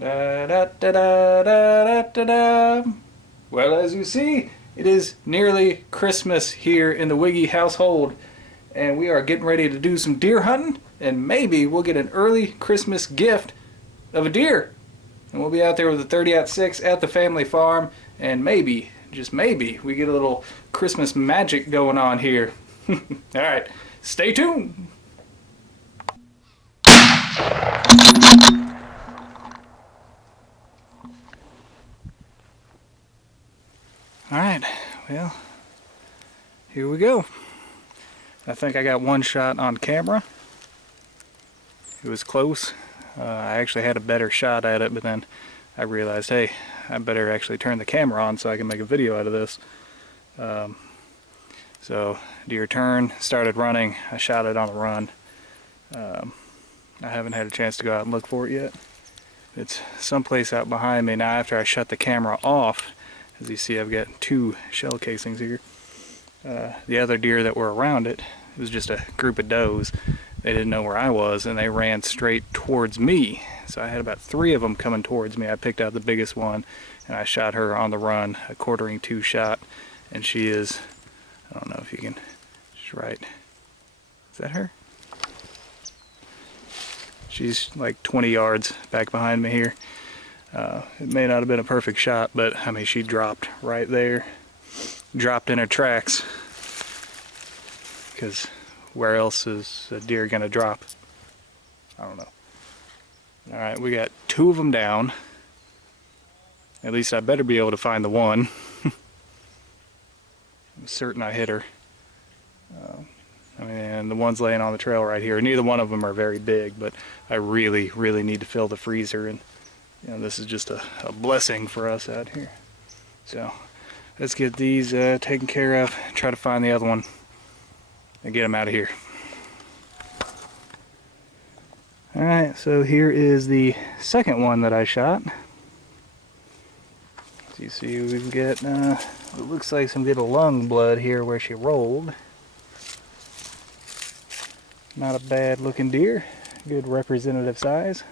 Da, da, da, da, da, da, da. Well, as you see, it is nearly Christmas here in the Wiggy household, and we are getting ready to do some deer hunting, and maybe we'll get an early Christmas gift of a deer. And we'll be out there with a 30-06 at the family farm, and maybe, just maybe, we get a little Christmas magic going on here. Alright, stay tuned! Alright, well, here we go. I think I got one shot on camera. It was close. I actually had a better shot at it, but then I realized, hey, I better actually turn the camera on so I can make a video out of this. So, deer turn, started running, I shot it on the run. I haven't had a chance to go out and look for it yet. It's someplace out behind me. Now after I shut the camera off, as you see, I've got two shell casings here. The other deer that were around it, it was just a group of does. They didn't know where I was, and they ran straight towards me. So I had about 3 of them coming towards me. I picked out the biggest one, and I shot her on the run, a quartering-2 shot, and she is, I don't know if you can, she's right. Is that her? She's like 20 yards back behind me here. It may not have been a perfect shot, but I mean, she dropped right there. Dropped in her tracks. Because where else is a deer gonna drop? I don't know. Alright, we got 2 of them down. At least I better be able to find the one. I'm certain I hit her. I mean, the one's laying on the trail right here. Neither one of them are very big, but I really, really need to fill the freezer, and you know, this is just a blessing for us out here. So let's get these taken care of, try to find the other one, and get them out of here. Alright, so here is the second one that I shot. As you see, we've got, it looks like some good lung blood here where she rolled. Not a bad looking deer, good representative size.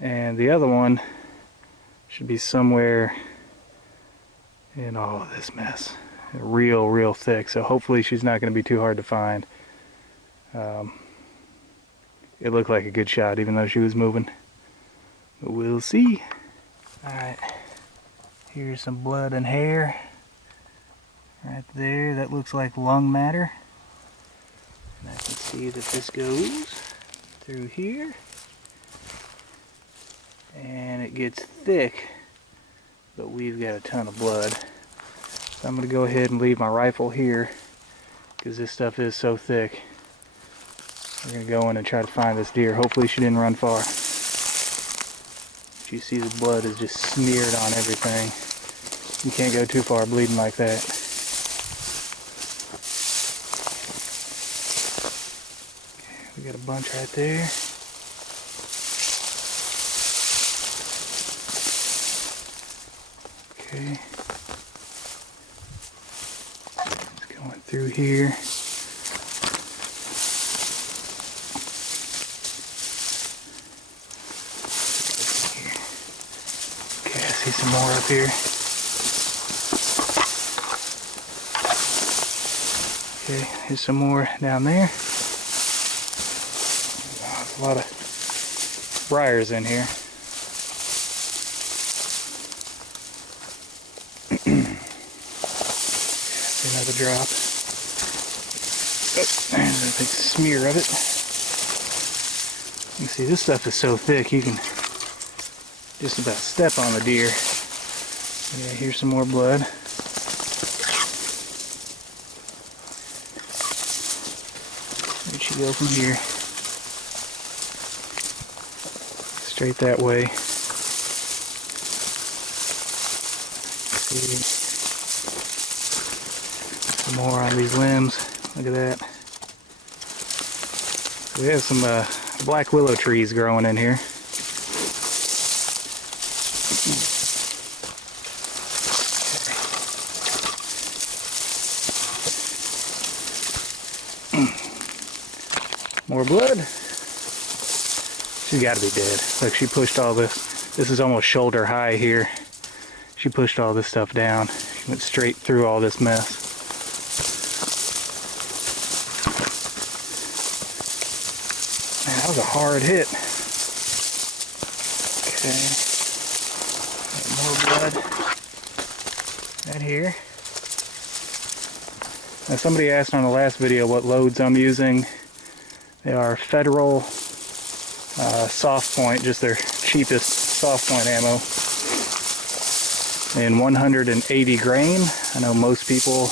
And the other one should be somewhere in all of this mess. Real thick, so hopefully she's not going to be too hard to find. It looked like a good shot even though she was moving. But we'll see. Alright, here's some blood and hair. Right there, that looks like lung matter. And I can see that this goes through here. And it gets thick, but we've got a ton of blood. So I'm going to go ahead and leave my rifle here because this stuff is so thick. We're going to go in and try to find this deer. Hopefully she didn't run far. But you see the blood is just smeared on everything. You can't go too far bleeding like that. Okay, we got a bunch right there. Okay, it's going through here. Okay, I see some more up here. Okay, here's some more down there. There's a lot of briars in here. Another drop. Oh, there's a big smear of it. You can see this stuff is so thick you can just about step on the deer. Yeah, here's some more blood. Where'd she go from here? Straight that way. See. More on these limbs. Look at that. We have some black willow trees growing in here. More blood. She's got to be dead. Look, she pushed all this. This is almost shoulder high here. She pushed all this stuff down. She went straight through all this mess. Man, that was a hard hit. Okay. More blood. Right here. Now somebody asked on the last video what loads I'm using. They are Federal soft point, just their cheapest soft point ammo. In 180 grain. I know most people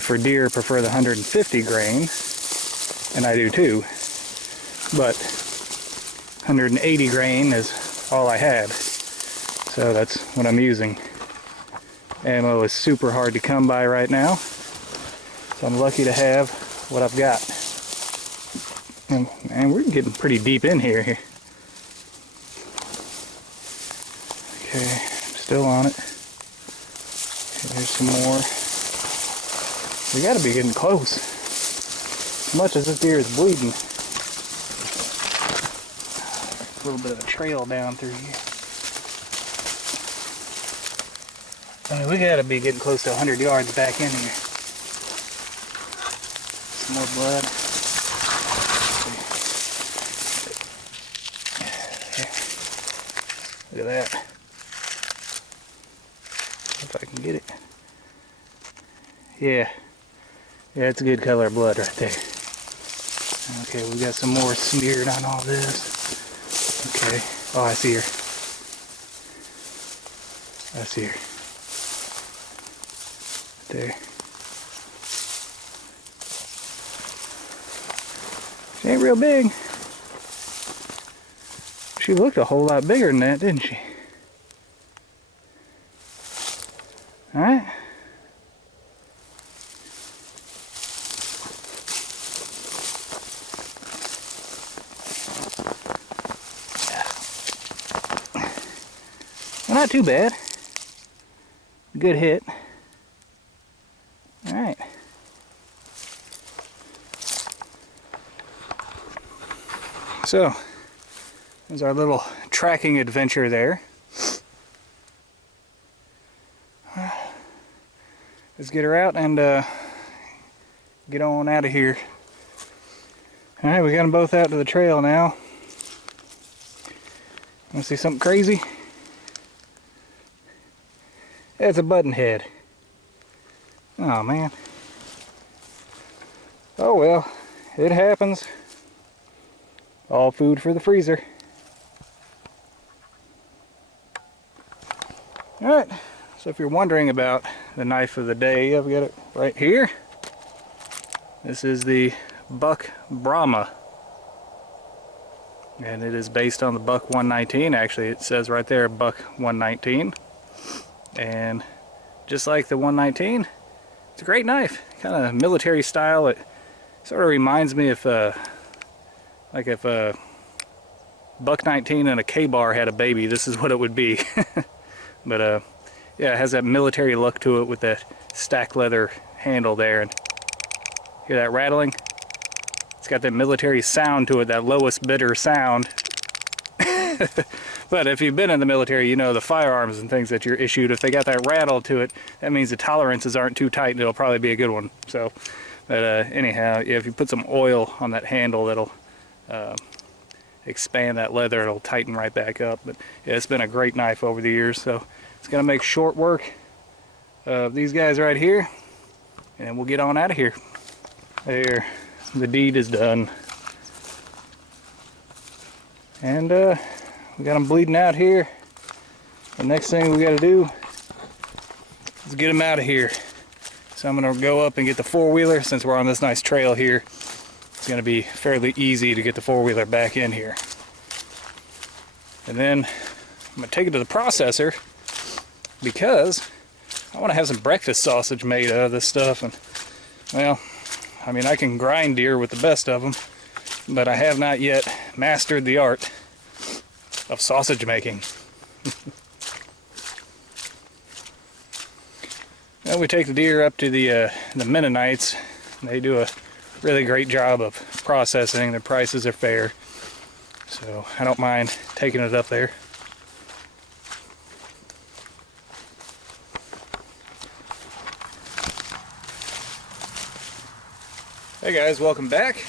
for deer prefer the 150 grain, and I do too. But 180 grain is all I had, so that's what I'm using. Ammo is super hard to come by right now, so I'm lucky to have what I've got. And we're getting pretty deep in here. Okay, still on it. Okay, there's some more. We gotta be getting close. As much as this deer is bleeding. A little bit of a trail down through here. I mean, we gotta be getting close to 100 yards back in here. Some more blood. Look at that. If I can get it. Yeah. Yeah, it's a good color of blood right there. Okay, we got some more smeared on all this. Okay. Oh, I see her. I see her. There. She ain't real big. She looked a whole lot bigger than that, didn't she? Alright. Well, not too bad. Good hit. Alright. So, there's our little tracking adventure there. Let's get her out and get on out of here. Alright, we got them both out to the trail now. Want to see something crazy? That's a button head. Oh man. Oh well, it happens. All food for the freezer. Alright, so if you're wondering about the knife of the day, I've got it right here. This is the Buck Brahma. And it is based on the Buck 119. Actually, it says right there, Buck 119. And just like the 119, it's a great knife. Kind of military style. It sort of reminds me of like if a Buck 19 and a K-bar had a baby, this is what it would be. But yeah, it has that military look to it with that stack leather handle there. And hear that rattling? It's got that military sound to it, that lowest bidder sound. But if you've been in the military, you know the firearms and things that you're issued, if they got that rattle to it, that means the tolerances aren't too tight and it'll probably be a good one. So, but anyhow, yeah, if you put some oil on that handle, that'll expand that leather, it'll tighten right back up. But yeah, it's been a great knife over the years, so it's gonna make short work of these guys right here, and we'll get on out of here. There, the deed is done. And we got them bleeding out here. The next thing we got to do is get them out of here. So I'm going to go up and get the four-wheeler. Since we're on this nice trail here, it's going to be fairly easy to get the four-wheeler back in here. And then I'm going to take it to the processor because I want to have some breakfast sausage made out of this stuff. And well, I mean, I can grind deer with the best of them, but I have not yet mastered the art of sausage making. Well, we take the deer up to the Mennonites. They do a really great job of processing. Their prices are fair, so I don't mind taking it up there. Hey guys, welcome back.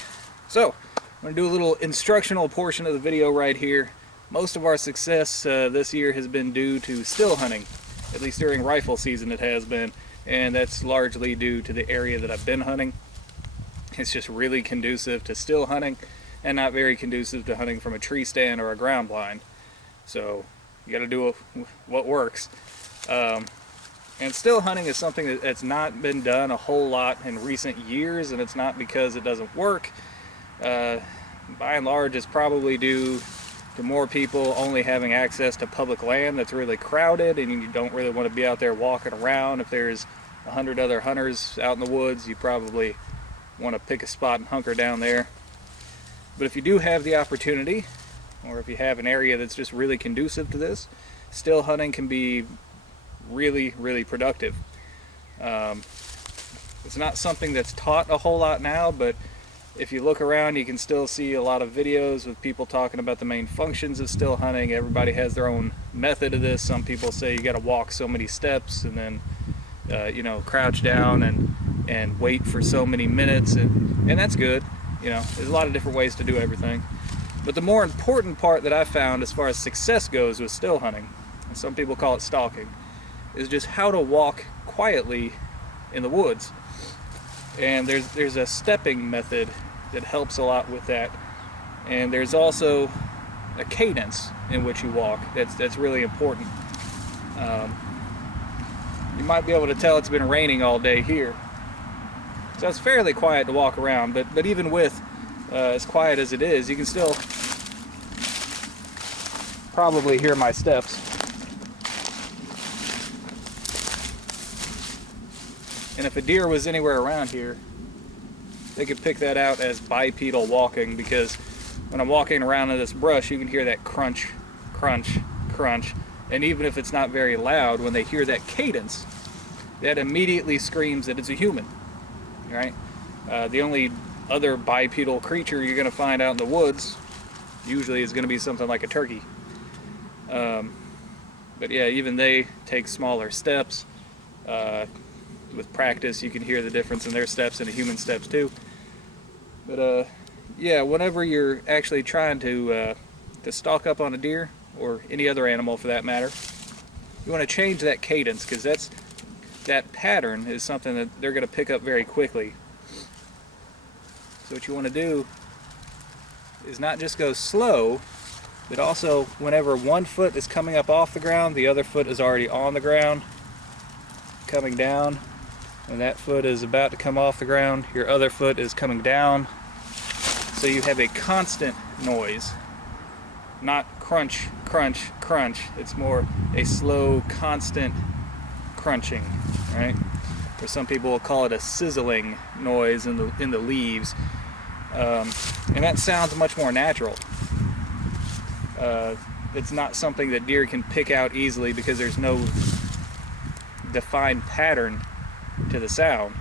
So, I'm going to do a little instructional portion of the video right here. Most of our success this year has been due to still hunting. At least during rifle season it has been. And that's largely due to the area that I've been hunting. It's just really conducive to still hunting and not very conducive to hunting from a tree stand or a ground blind. So, you got to do what works. And still hunting is something that's not been done a whole lot in recent years, and it's not because it doesn't work. By and large, it's probably due to more people only having access to public land that's really crowded, and you don't really want to be out there walking around. If there's 100 other hunters out in the woods, you probably want to pick a spot and hunker down there. But if you do have the opportunity, or if you have an area that's just really conducive to this, still hunting can be really productive. It's not something that's taught a whole lot now, but if you look around you can still see a lot of videos with people talking about the main functions of still hunting. Everybody has their own method of this. Some people say you got to walk so many steps and then you know, crouch down and wait for so many minutes, and that's good. You know, there's a lot of different ways to do everything. But the more important part that I found as far as success goes with still hunting, and some people call it stalking, is just how to walk quietly in the woods. And there's a stepping method that helps a lot with that. And there's also a cadence in which you walk that's really important. You might be able to tell it's been raining all day here. So it's fairly quiet to walk around, but even with as quiet as it is, you can still probably hear my steps. And if a deer was anywhere around here, they could pick that out as bipedal walking, because when I'm walking around in this brush, you can hear that crunch, crunch, crunch. And even if it's not very loud, when they hear that cadence, that immediately screams that it's a human, right? The only other bipedal creature you're going to find out in the woods usually is going to be something like a turkey. But yeah, even they take smaller steps. With practice you can hear the difference in their steps and a human steps too. But yeah, whenever you're actually trying to stalk up on a deer or any other animal for that matter, you want to change that cadence, because that pattern is something that they're going to pick up very quickly. So what you want to do is not just go slow, but also whenever one foot is coming up off the ground, the other foot is already on the ground, coming down. When that foot is about to come off the ground, your other foot is coming down. So you have a constant noise, not crunch, crunch, crunch. It's more a slow, constant crunching, right? Or some people will call it a sizzling noise in the leaves. And that sounds much more natural. It's not something that deer can pick out easily because there's no defined pattern to the sound.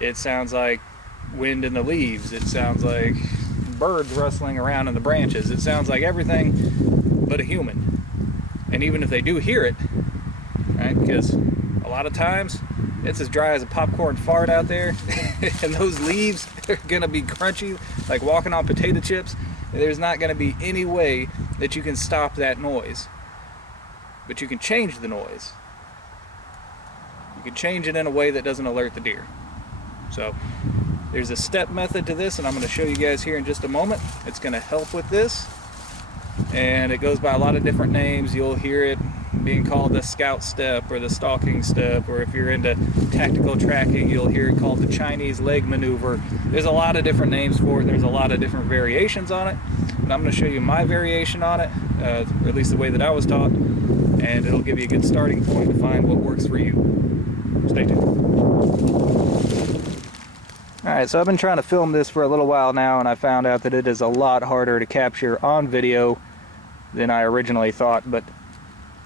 It sounds like wind in the leaves. It sounds like birds rustling around in the branches. It sounds like everything but a human. And even if they do hear it, right, because a lot of times it's as dry as a popcorn fart out there, and those leaves are gonna be crunchy like walking on potato chips. There's not gonna be any way that you can stop that noise, but you can change the noise. You can change it in a way that doesn't alert the deer. So there's a step method to this, and I'm going to show you guys here in just a moment. It's going to help with this, and it goes by a lot of different names. You'll hear it being called the scout step or the stalking step, or if you're into tactical tracking, you'll hear it called the Chinese leg maneuver. There's a lot of different names for it. There's a lot of different variations on it, but I'm going to show you my variation on it, or at least the way that I was taught, and it'll give you a good starting point to find what works for you. Stay tuned. Alright, so I've been trying to film this for a little while now, and I found out that it is a lot harder to capture on video than I originally thought, but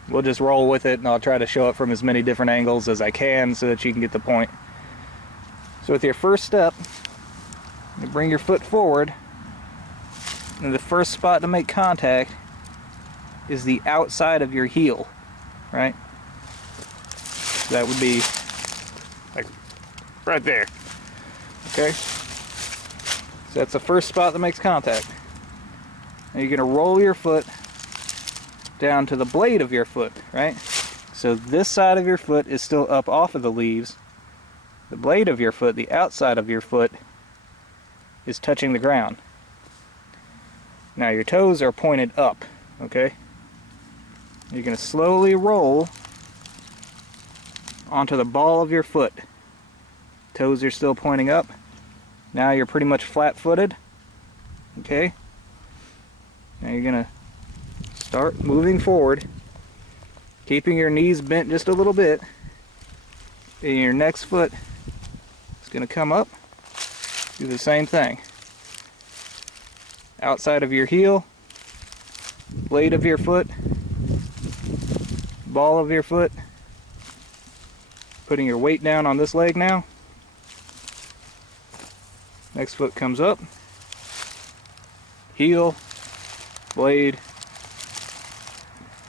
we'll just roll with it, and I'll try to show it from as many different angles as I can so that you can get the point. So with your first step, you bring your foot forward, and the first spot to make contact is the outside of your heel, right? So that would be like right there, okay? So that's the first spot that makes contact. Now you're going to roll your foot down to the blade of your foot, right? So this side of your foot is still up off of the leaves. The blade of your foot, the outside of your foot, is touching the ground. Now your toes are pointed up, okay? You're going to slowly roll onto the ball of your foot. Toes are still pointing up. Now you're pretty much flat-footed, okay? Now you're going to start moving forward, keeping your knees bent just a little bit. And your next foot is going to come up, do the same thing. Outside of your heel, blade of your foot, ball of your foot, putting your weight down on this leg now. Next foot comes up, heel, blade,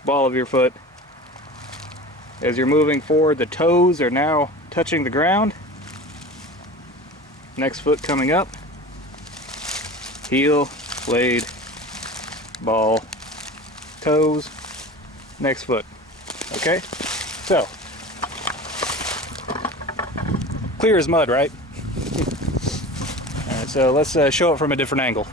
ball of your foot. As you're moving forward, the toes are now touching the ground. Next foot coming up, heel, blade, ball, toes, next foot. Okay? So, clear as mud, right? Alright, so let's show it from a different angle.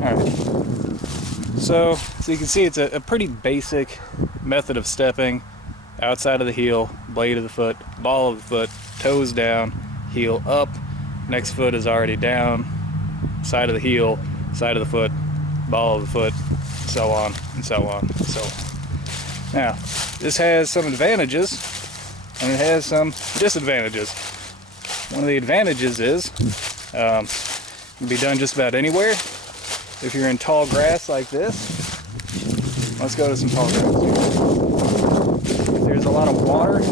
Alright, so you can see it's a pretty basic method of stepping. Outside of the heel, blade of the foot, ball of the foot, toes down, heel up, next foot is already down, side of the heel, side of the foot, ball of the foot, so on and so on and so on. Now, this has some advantages and it has some disadvantages. One of the advantages is it can be done just about anywhere. If you're in tall grass like this, let's go to some tall grass here. There's a lot of water,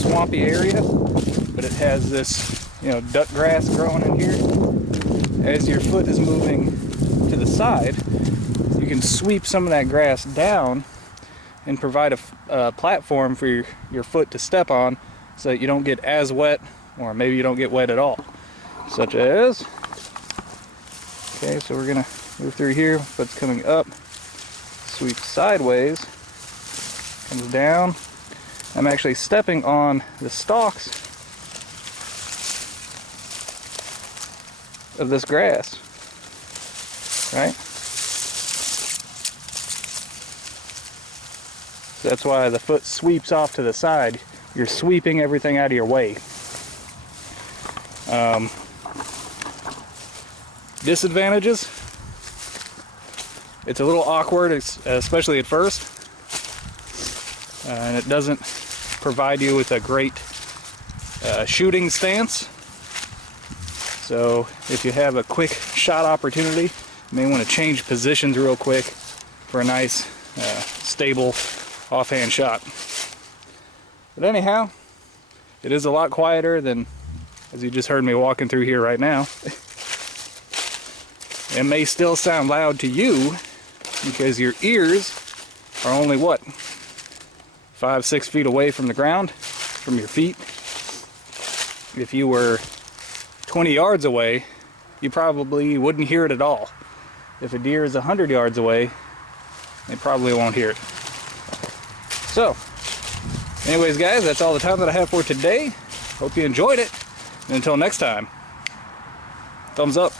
swampy area, but it has this, duck grass growing in here. As your foot is moving to the side, you can sweep some of that grass down and provide a platform for your foot to step on so that you don't get as wet, or maybe you don't get wet at all. Such as, okay, so we're gonna move through here, foot's coming up, sweep sideways, comes down. I'm actually stepping on the stalks of this grass, right? So that's why the foot sweeps off to the side. You're sweeping everything out of your way. Disadvantages, it's a little awkward, especially at first, and it doesn't provide you with a great shooting stance. So if you have a quick shot opportunity, you may want to change positions real quick for a nice, stable offhand shot. But anyhow, it is a lot quieter than, as you just heard me walking through here right now. It may still sound loud to you because your ears are only what, 5-6 feet away from the ground, from your feet. If you were 20 yards away, you probably wouldn't hear it at all. If a deer is 100 yards away, they probably won't hear it. So, anyways guys, that's all the time that I have for today. Hope you enjoyed it. And until next time, thumbs up.